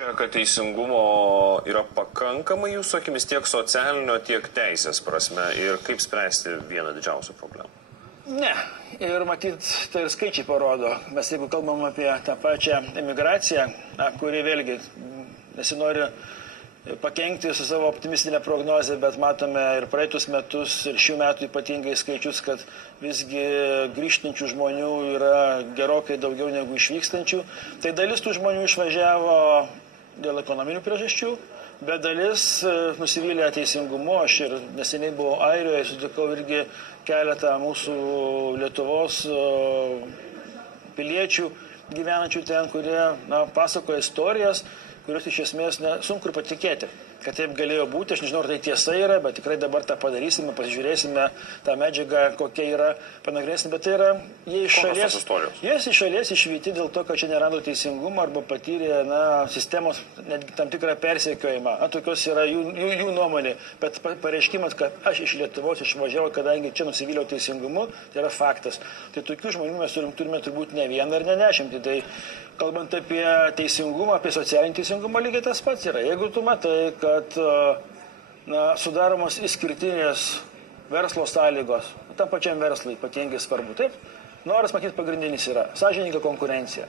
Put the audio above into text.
Kad teisingumo yra pakankamai jūsų akimis tiek socialinio, tiek teisės prasme ir kaip spręsti vieną didžiausių problemų? Ne. Ir matyt, tai ir skaičiai parodo. Mes jeigu kalbam apie tą pačią emigraciją, kuri vėlgi nesinori pakenkti su savo optimistinė prognozė, bet matome ir praeitus metus, ir šių metų ypatingai skaičius, kad visgi grįžtančių žmonių yra gerokai daugiau negu išvykstančių. Tai dalis tų žmonių išvažiavo dėl ekonominių priežasčių, bet dalis nusivylė teisingumu. Aš ir neseniai buvau Airijoje, sutikau irgi keletą mūsų Lietuvos piliečių gyvenančių ten, kurie pasakoja istorijas, kurios iš esmės sunku ir patikėti, kad taip galėjo būti. Aš nežinau, ar tai tiesa yra, bet tikrai dabar tą padarysime, pasižiūrėsime tą medžiagą, kokia yra, panagrėsime, bet tai yra, jie iš šalies išvyti dėl to, kad čia nerado teisingumo arba patyrė sistemos netgi tam tikrą persekiojimą. Tokios yra jų nuomonė, bet pareiškimas, kad aš iš Lietuvos išvažiavau, kadangi čia nusivyliau teisingumu, tai yra faktas. Tai tokių žmonių mes turime turbūt ne vieną ar ne 10. Tai kalbant apie teisingumą, apie socialinį teisingumą, lygiai tas pats yra. Jeigu tu matai, kad sudaromos išskirtinės verslo sąlygos, tam pačiam verslui ypatingai svarbu, taip? Noras, matyt, pagrindinis yra sąžininga konkurencija.